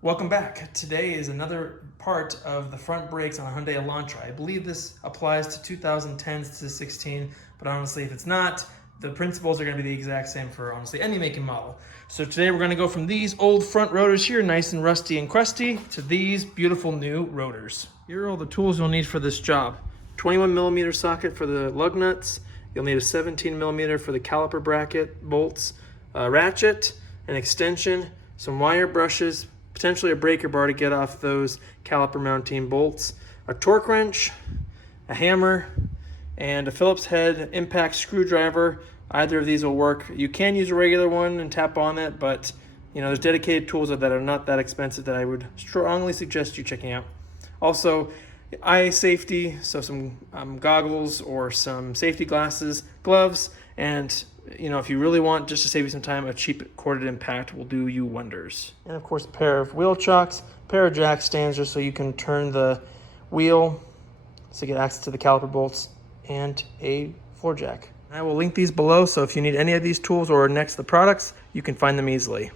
Welcome back. Today is another part of the front brakes on a Hyundai Elantra. I believe this applies to 2010s to 16, but honestly, if it's not, the principles are going to be the exact same for honestly any make and model. So today we're going to go from these old front rotors here, nice and rusty and crusty, to these beautiful new rotors. Here are all the tools you'll need for this job. 21mm socket for the lug nuts. You'll need a 17mm for the caliper bracket, bolts, a ratchet, an extension, some wire brushes, potentially a breaker bar to get off those caliper mounting bolts, a torque wrench, a hammer, and a Phillips head impact screwdriver. Either of these will work. You can use a regular one and tap on it, but there's dedicated tools that are not that expensive that I would strongly suggest you checking out. Also, eye safety, so some goggles or some safety glasses, gloves, and if you really want just to save you some time, a cheap corded impact will do you wonders. And of course, a pair of wheel chocks, a pair of jack stands just so you can turn the wheel to get access to the caliper bolts, and a floor jack. I will link these below, so if you need any of these tools or next to the products, you can find them easily.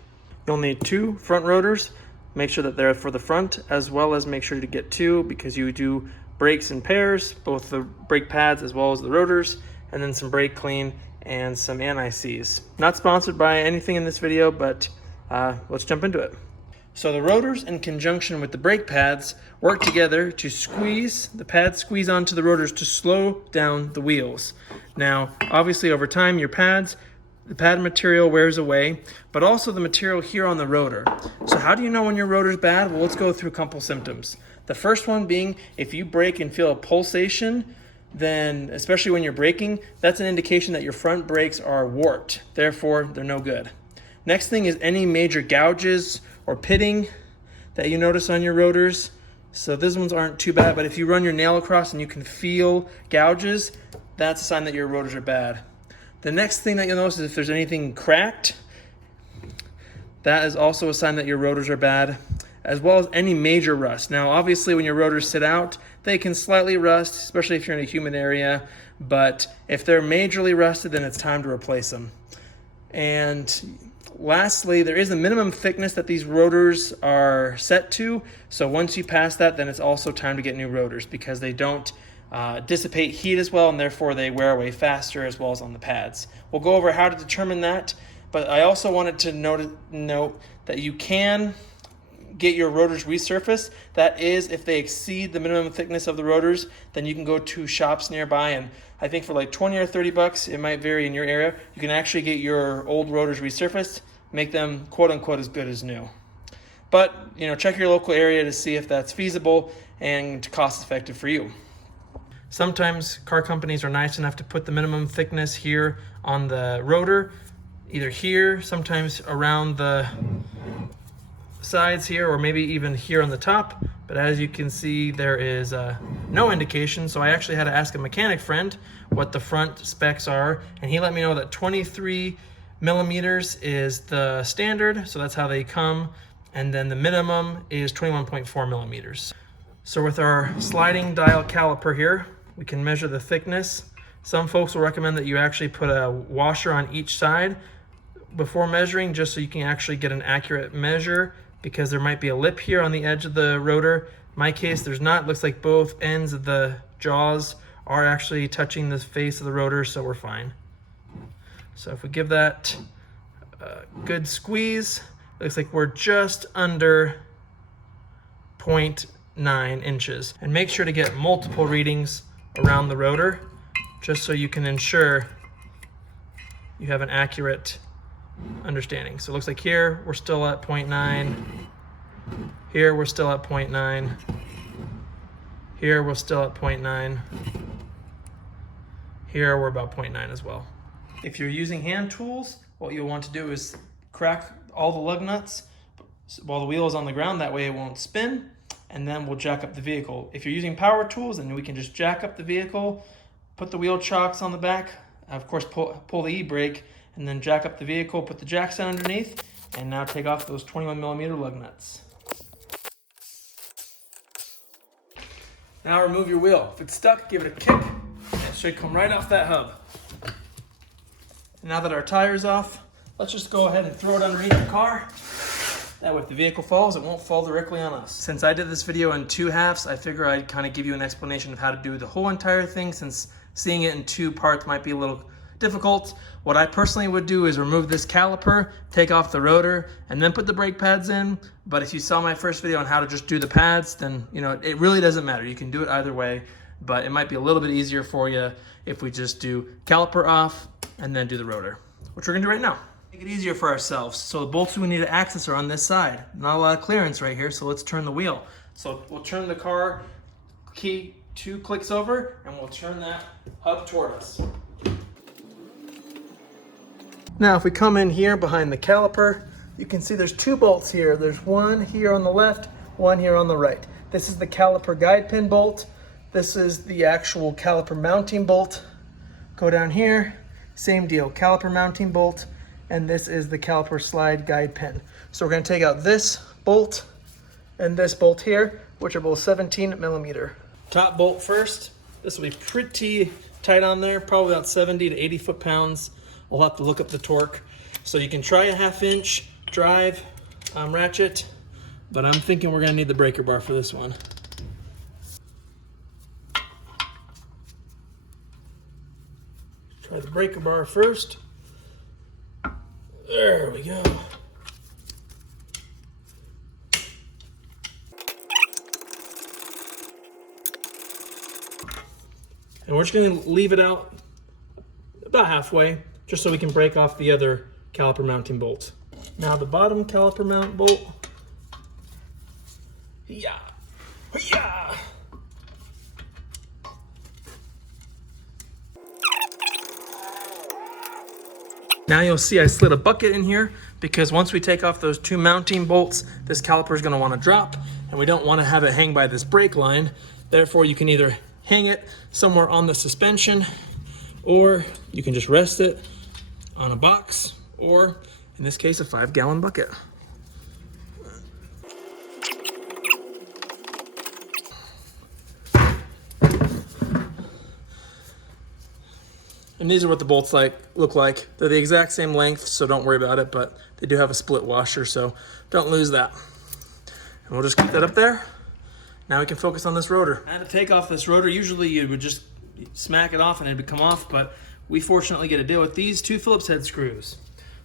You'll need 2 front rotors. Make sure that they're for the front, as well as make sure to get 2 because you do brakes in pairs, both the brake pads as well as the rotors, and then some brake clean and some anti-seize. Not sponsored by anything in this video, but let's jump into it. So the rotors in conjunction with the brake pads work together to squeeze, the pads squeeze onto the rotors to slow down the wheels. Now, obviously over time, the pad material wears away, but also the material here on the rotor. So how do you know when your rotor's bad? Well, let's go through a couple symptoms. The first one being, if you brake and feel a pulsation, then especially when you're braking, that's an indication that your front brakes are warped. Therefore, they're no good. Next thing is any major gouges or pitting that you notice on your rotors. So these ones aren't too bad, but if you run your nail across and you can feel gouges, that's a sign that your rotors are bad. The next thing that you'll notice is if there's anything cracked, that is also a sign that your rotors are bad, as well as any major rust. Now, obviously, when your rotors sit out, they can slightly rust, especially if you're in a humid area, but if they're majorly rusted, then it's time to replace them. And lastly, there is a minimum thickness that these rotors are set to, so once you pass that, then it's also time to get new rotors because they don't dissipate heat as well, and therefore they wear away faster as well as on the pads. We'll go over how to determine that, but I also wanted to note that you can get your rotors resurfaced. That is, if they exceed the minimum thickness of the rotors, then you can go to shops nearby, and I think for like 20 or 30 bucks, it might vary in your area, you can actually get your old rotors resurfaced, make them quote unquote as good as new. But check your local area to see if that's feasible and cost effective for you. Sometimes car companies are nice enough to put the minimum thickness here on the rotor, either here, sometimes around the sides here, or maybe even here on the top. But as you can see, there is no indication. So I actually had to ask a mechanic friend what the front specs are, and he let me know that 23mm is the standard, so that's how they come, and then the minimum is 21.4mm. So with our sliding dial caliper here, we can measure the thickness. Some folks will recommend that you actually put a washer on each side before measuring, just so you can actually get an accurate measure, because there might be a lip here on the edge of the rotor. In my case, there's not. It looks like both ends of the jaws are actually touching the face of the rotor, so we're fine. So if we give that a good squeeze, looks like we're just under 0.9 inches. And make sure to get multiple readings around the rotor, just so you can ensure you have an accurate understanding. So it looks like here we're still at 0.9, here we're still at 0.9, here we're still at 0.9, here we're about 0.9 as well. If you're using hand tools, what you'll want to do is crack all the lug nuts while the wheel is on the ground, that way it won't spin, and then we'll jack up the vehicle. If you're using power tools, then we can just jack up the vehicle, put the wheel chocks on the back, of course pull the e-brake, and then jack up the vehicle, put the jacks down underneath, and now take off those 21mm lug nuts. Now remove your wheel. If it's stuck, give it a kick, and it should come right off that hub. And now that our tire's off, let's just go ahead and throw it underneath the car That way if the vehicle falls, it won't fall directly on us. Since I did this video in 2 halves, I figure I'd kind of give you an explanation of how to do the whole entire thing, since seeing it in 2 parts might be a little difficult. What I personally would do is remove this caliper, take off the rotor, and then put the brake pads in. But if you saw my first video on how to just do the pads, then it really doesn't matter. You can do it either way, but it might be a little bit easier for you if we just do caliper off and then do the rotor, which we're gonna do right now. Make it easier for ourselves. So the bolts we need to access are on this side. Not a lot of clearance right here, so let's turn the wheel. So we'll turn the car key 2 clicks over, and we'll turn that hub toward us. Now if we come in here behind the caliper, you can see there's 2 bolts here. There's one here on the left, one here on the right. This is the caliper guide pin bolt. This is the actual caliper mounting bolt. Go down here, same deal, caliper mounting bolt, and this is the caliper slide guide pin. So we're gonna take out this bolt and this bolt here, which are both 17mm. Top bolt first. This will be pretty tight on there, probably about 70 to 80 foot-pounds. We'll have to look up the torque. So you can try a 1/2 inch drive ratchet, but I'm thinking we're gonna need the breaker bar for this one. Try the breaker bar first. There we go. And we're just gonna leave it out about halfway, just so we can break off the other caliper mounting bolt. Now the bottom caliper mount bolt. Yeah. Yeah. Now you'll see I slid a bucket in here because once we take off those 2 mounting bolts, this caliper is going to want to drop, and we don't want to have it hang by this brake line. Therefore, you can either hang it somewhere on the suspension, or you can just rest it on a box, or in this case, a 5-gallon bucket. And these are what the bolts look like. They're the exact same length, so don't worry about it, but they do have a split washer, so don't lose that. And we'll just keep that up there. Now we can focus on this rotor. And to take off this rotor, usually you would just smack it off and it would come off, but we fortunately get to deal with these 2 Phillips head screws.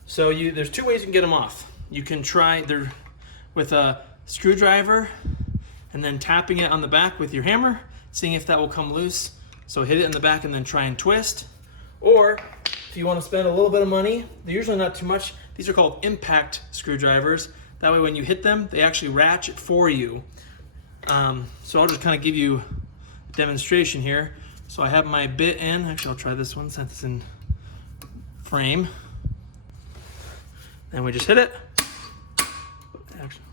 So there's 2 ways you can get them off. You can try with a screwdriver and then tapping it on the back with your hammer, seeing if that will come loose. So hit it in the back and then try and twist. Or if you want to spend a little bit of money, they're usually not too much. These are called impact screwdrivers. That way when you hit them, they actually ratchet for you. So I'll just kind of give you a demonstration here. So I have my bit in. Actually, I'll try this one since it's in frame. Then we just hit it. Actually,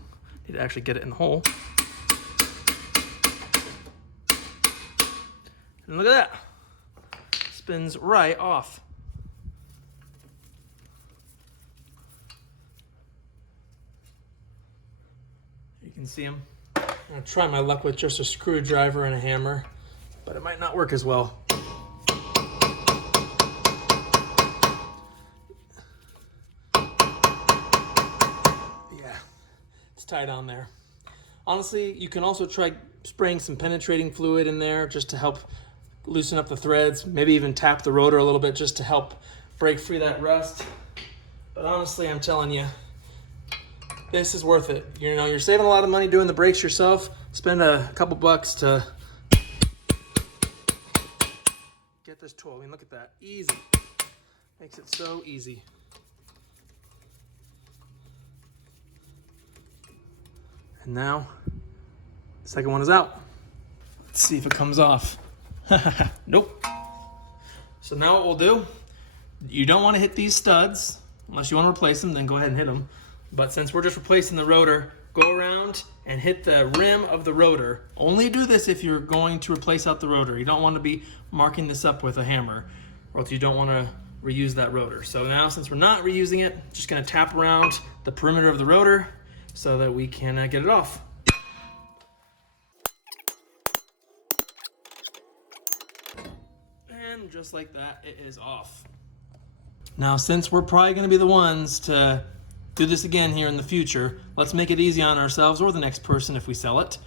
need to actually get it in the hole. And look at that. Spins right off. You can see them. I'm gonna try my luck with just a screwdriver and a hammer, but it might not work as well. Yeah, it's tight on there. Honestly, you can also try spraying some penetrating fluid in there just to help loosen up the threads, maybe even tap the rotor a little bit just to help break free that rust. But honestly, I'm telling you, this is worth it. You're saving a lot of money doing the brakes yourself. Spend a couple bucks to get this tool. I mean, look at that, easy. Makes it so easy. And now, the second one is out. Let's see if it comes off. Nope. So now what we'll do, you don't want to hit these studs. Unless you want to replace them, then go ahead and hit them. But since we're just replacing the rotor, go around and hit the rim of the rotor. Only do this if you're going to replace out the rotor. You don't want to be marking this up with a hammer, or else you don't want to reuse that rotor. So now, since we're not reusing it, just going to tap around the perimeter of the rotor so that we can get it off. And just like that, it is off. Now, since we're probably going to be the ones to do this again here in the future. Let's make it easy on ourselves or the next person if we sell it,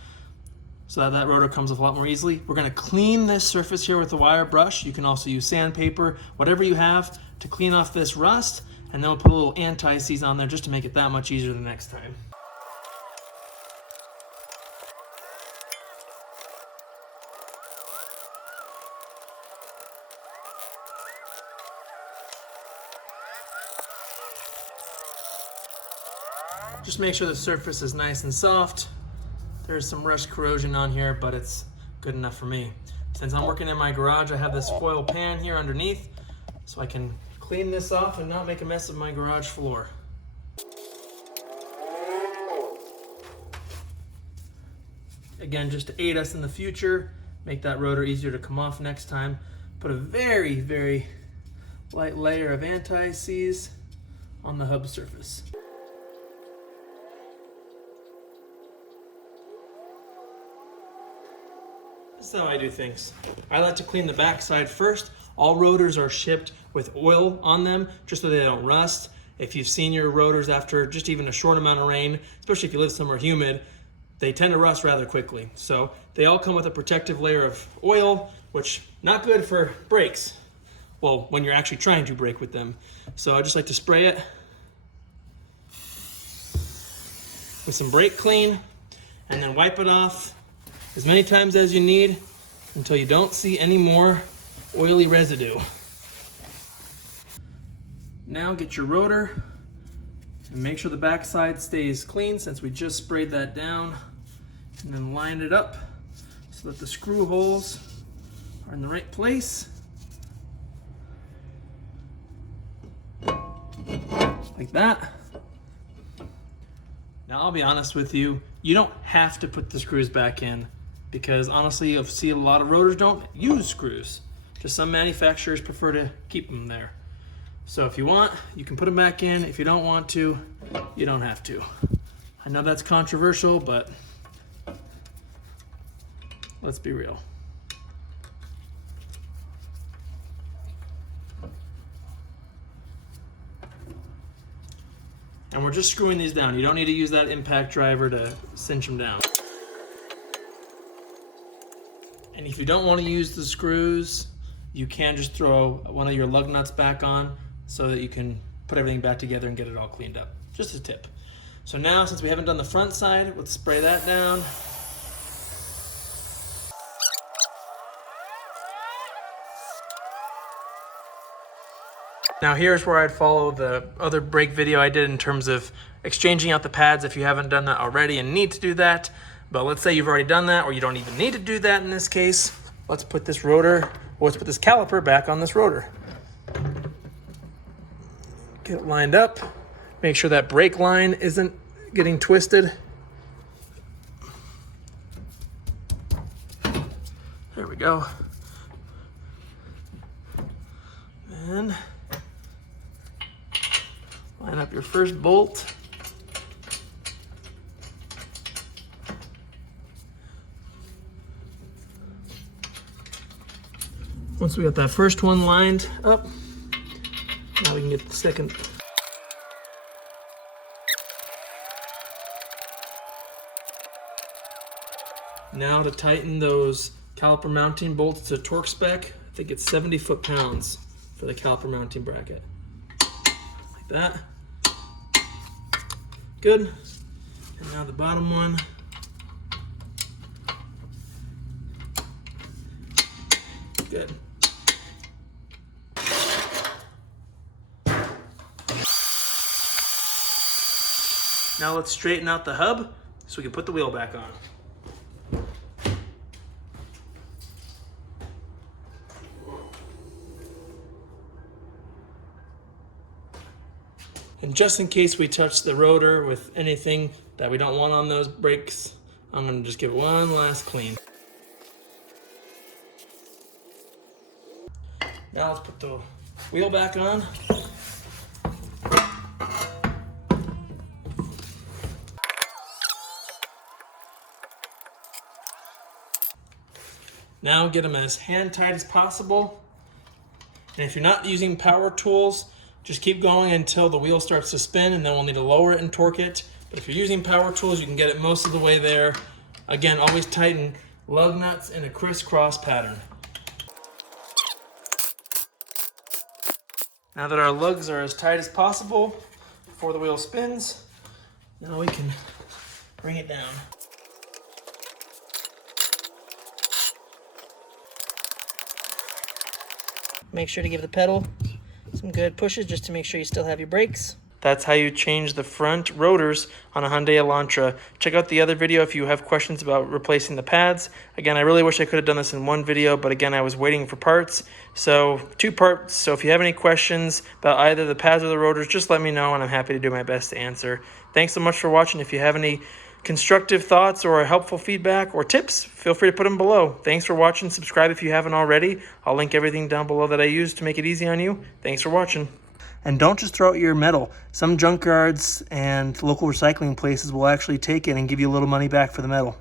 so that that rotor comes off a lot more easily. We're gonna clean this surface here with a wire brush. You can also use sandpaper, whatever you have to clean off this rust, and then we'll put a little anti-seize on there just to make it that much easier the next time. Just make sure the surface is nice and soft. There's some rust corrosion on here, but it's good enough for me. Since I'm working in my garage, I have this foil pan here underneath, so I can clean this off and not make a mess of my garage floor. Again, just to aid us in the future, make that rotor easier to come off next time, put a very, very light layer of anti-seize on the hub surface. This is how I do things. I like to clean the backside first. All rotors are shipped with oil on them just so they don't rust. If you've seen your rotors after just even a short amount of rain, especially if you live somewhere humid, they tend to rust rather quickly. So they all come with a protective layer of oil, which not good for brakes. Well, when you're actually trying to brake with them. So I just like to spray it with some brake clean and then wipe it off as many times as you need until you don't see any more oily residue. Now get your rotor and make sure the backside stays clean since we just sprayed that down, and then line it up so that the screw holes are in the right place. Like that. Now I'll be honest with you, you don't have to put the screws back in, because honestly, you'll see a lot of rotors don't use screws. Just some manufacturers prefer to keep them there. So if you want, you can put them back in. If you don't want to, you don't have to. I know that's controversial, but let's be real. And we're just screwing these down. You don't need to use that impact driver to cinch them down. And if you don't want to use the screws, you can just throw one of your lug nuts back on so that you can put everything back together and get it all cleaned up. Just a tip. So now, since we haven't done the front side, let's spray that down. Now here's where I'd follow the other brake video I did in terms of exchanging out the pads if you haven't done that already and need to do that. But let's say you've already done that, or you don't even need to do that in this case. Let's put this rotor, or let's put this caliper back on this rotor. Get it lined up. Make sure that brake line isn't getting twisted. There we go. And line up your first bolt. Once we got that first one lined up, now we can get the second. Now to tighten those caliper mounting bolts to torque spec, I think it's 70 foot-pounds for the caliper mounting bracket. Like that. Good. And now the bottom one. Good. Now let's straighten out the hub so we can put the wheel back on. And just in case we touch the rotor with anything that we don't want on those brakes, I'm going to just give it one last clean. Now let's put the wheel back on. Now get them as hand tight as possible. And if you're not using power tools, Just keep going until the wheel starts to spin, and then we'll need to lower it and torque it. But if you're using power tools, you can get it most of the way there. Again, always tighten lug nuts in a crisscross pattern. Now that our lugs are as tight as possible before the wheel spins, now we can bring it down. Make sure to give the pedal some good pushes just to make sure you still have your brakes. That's how you change the front rotors on a Hyundai Elantra. Check out the other video if you have questions about replacing the pads. Again, I really wish I could have done this in one video, but again, I was waiting for parts. So 2 parts. So if you have any questions about either the pads or the rotors, just let me know and I'm happy to do my best to answer. Thanks so much for watching. If you have any constructive thoughts or helpful feedback or tips, feel free to put them below. Thanks for watching. Subscribe if you haven't already. I'll link everything down below that I use to make it easy on you. Thanks for watching. And don't just throw out your metal. Some junkyards and local recycling places will actually take it and give you a little money back for the metal.